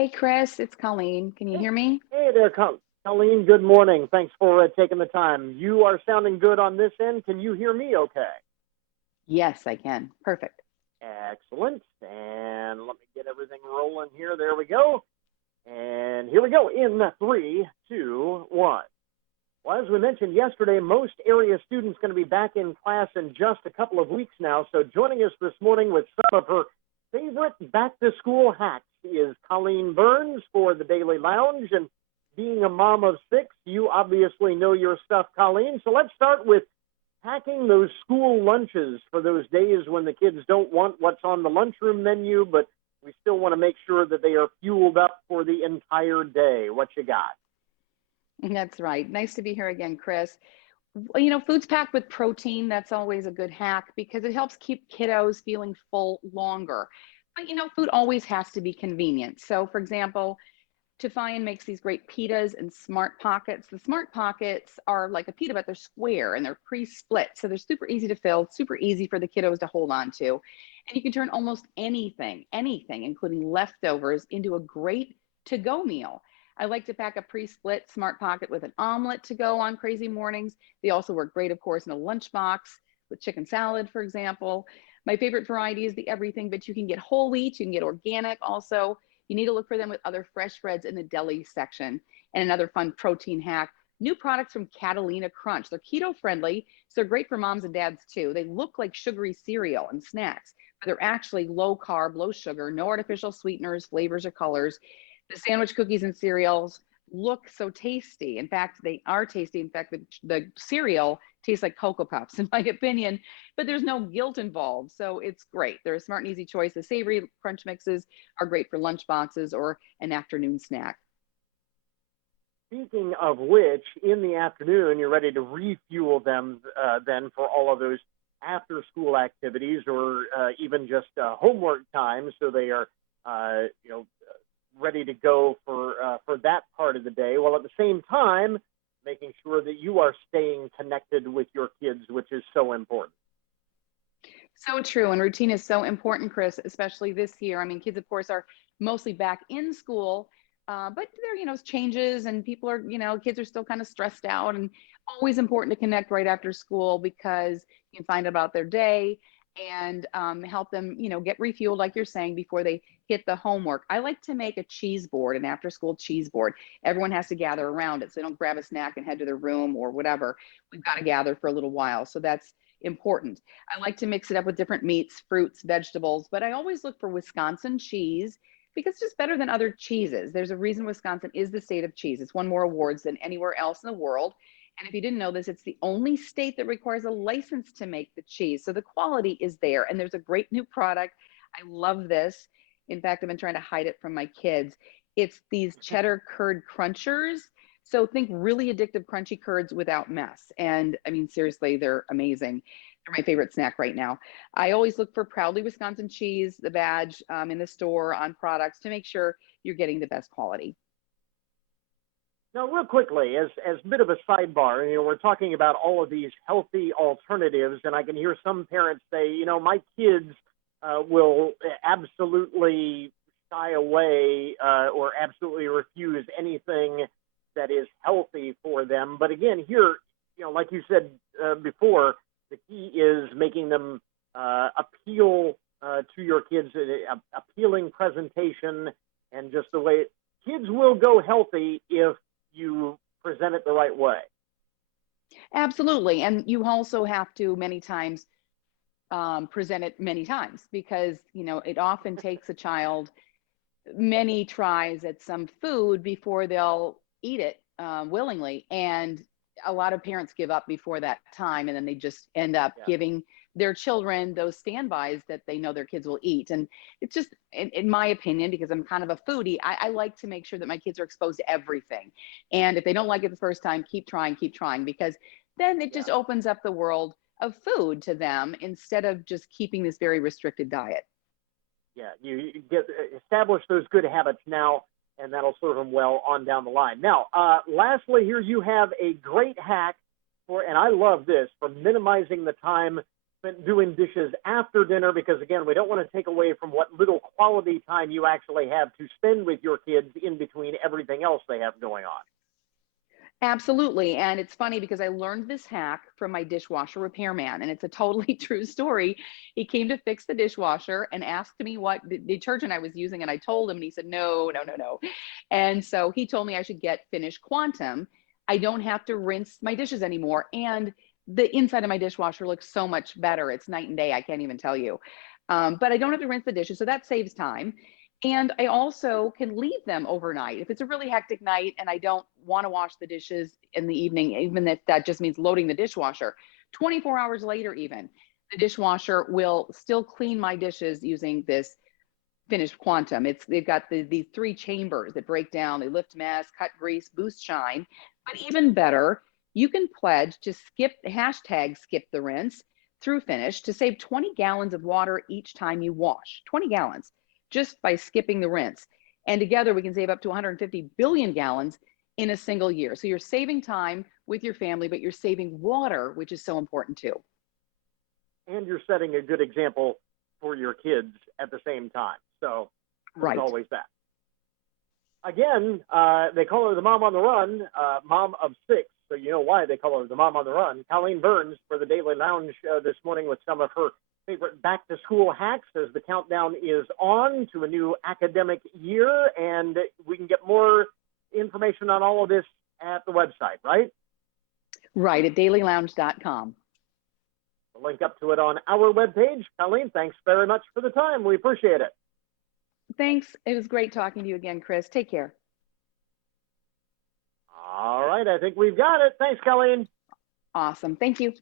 Hey, Chris, it's Colleen. Can you Hey, hear me? hey there, Colleen. Good morning. Thanks for taking the time. You are sounding good on this end. Can you hear me okay? Yes, I can. Perfect. Excellent. And let me get everything rolling here. There we go. And here we go in three, two, one. Well, as we mentioned yesterday, most area students going to be back in class in just a couple of weeks now. So joining us this morning with some of her favorite back-to-school hacks is Colleen Burns for the Daily Lounge. And being a mom of six, you obviously know your stuff, Colleen. So let's start with hacking those school lunches for those days when the kids don't want what's on the lunchroom menu, but we still want to make sure that they are fueled up for the entire day. What you got? That's right. Nice to be here again, Chris. Well, food's packed with protein. That's always a good hack because it helps keep kiddos feeling full longer. But, food always has to be convenient. So, for example, Tifian makes these great pitas and smart pockets. The smart pockets are like a pita, but they're square and they're pre-split. So they're super easy to fill, super easy for the kiddos to hold on to. And you can turn almost anything, including leftovers, into a great to-go meal. I like to pack a pre-split smart pocket with an omelet to go on crazy mornings. They also work great, of course, in a lunchbox with chicken salad, for example. My favorite variety is the everything, but you can get whole wheat, you can get organic also. You need to look for them with other fresh breads in the deli section. And another fun protein hack, new products from Catalina Crunch. They're keto friendly, so they're great for moms and dads too. They look like sugary cereal and snacks, but they're actually low carb, low sugar, no artificial sweeteners, flavors, or colors. The sandwich cookies and cereals look so tasty. In fact, they are tasty. In fact, the cereal tastes like Cocoa Puffs, in my opinion, but there's no guilt involved. So it's great. They're a smart and easy choice. The savory crunch mixes are great for lunch boxes or an afternoon snack. Speaking of which, in the afternoon, you're ready to refuel them then for all of those after school activities or even just homework time so they are, ready to go for that part of the day, while at the same time making sure that you are staying connected with your kids, which is so important. So true. And routine is so important, Chris, especially this year. I mean, kids, of course, are mostly back in school, but there, changes and people are, kids are still kind of stressed out and always important to connect right after school because you can find out about their day and help them, get refueled, like you're saying, before they hit the homework. I like to make a cheese board, an after school cheese board. Everyone has to gather around it. So they don't grab a snack and head to their room or whatever. We've got to gather for a little while. So that's important. I like to mix it up with different meats, fruits, vegetables, but I always look for Wisconsin cheese because it's just better than other cheeses. There's a reason Wisconsin is the state of cheese. It's won more awards than anywhere else in the world. And if you didn't know this, it's the only state that requires a license to make the cheese. So the quality is there. And there's a great new product. I love this. In fact, I've been trying to hide it from my kids. It's these cheddar curd crunchers. So think really addictive crunchy curds without mess. And I mean, seriously, they're amazing. They're my favorite snack right now. I always look for Proudly Wisconsin cheese, the badge in the store on products to make sure you're getting the best quality. Now, real quickly, as a bit of a sidebar, we're talking about all of these healthy alternatives, and I can hear some parents say, my kids will absolutely shy away or absolutely refuse anything that is healthy for them. But again, here, like you said before, the key is making them appeal to your kids, appealing presentation, and just the way kids will go healthy if you present it the right way. Absolutely. And you also have to many times present it many times because, it often takes a child many tries at some food before they'll eat it willingly. And a lot of parents give up before that time and then they just end up Yeah. giving their children those standbys that they know their kids will eat. And it's just, in my opinion, because I'm kind of a foodie, I like to make sure that my kids are exposed to everything. And if they don't like it the first time, keep trying, because then it just Yeah. opens up the world of food to them instead of just keeping this very restricted diet. Yeah, you get establish those good habits now, and that'll serve them well on down the line. Now, lastly, here you have a great hack for, and I love this, for minimizing the time doing dishes after dinner, because again, we don't want to take away from what little quality time you actually have to spend with your kids in between everything else they have going on. Absolutely. And it's funny because I learned this hack from my dishwasher repairman, and it's a totally true story. He came to fix the dishwasher and asked me what detergent I was using, and I told him, and he said, no, no, no, no. And so he told me I should get Finish Quantum. I don't have to rinse my dishes anymore. And the inside of my dishwasher looks so much better. It's night and day. I can't even tell you. But I don't have to rinse the dishes, so that saves time. And I also can leave them overnight. If it's a really hectic night and I don't want to wash the dishes in the evening, even if that just means loading the dishwasher, 24 hours later, even the dishwasher will still clean my dishes using this Finished Quantum. They've got these 3 chambers that break down, they lift mess, cut grease, boost shine. But even better, you can pledge to skip the hashtag skip the rinse through Finish to save 20 gallons of water each time you wash. 20 gallons just by skipping the rinse. And together we can save up to 150 billion gallons in a single year. So you're saving time with your family, but you're saving water, which is so important too. And you're setting a good example for your kids at the same time. So Right. there's always that. Again, they call her the mom on the run, mom of 6. So you know why they call her the mom on the run. Colleen Burns for the Daily Lounge this morning with some of her favorite back-to-school hacks as the countdown is on to a new academic year. And we can get more information on all of this at the website, right? Right, at dailylounge.com. We'll link up to it on our webpage. Colleen, thanks very much for the time. We appreciate it. Thanks. It was great talking to you again, Chris. Take care. All right, I think we've got it. Thanks, Colleen. Awesome. Thank you.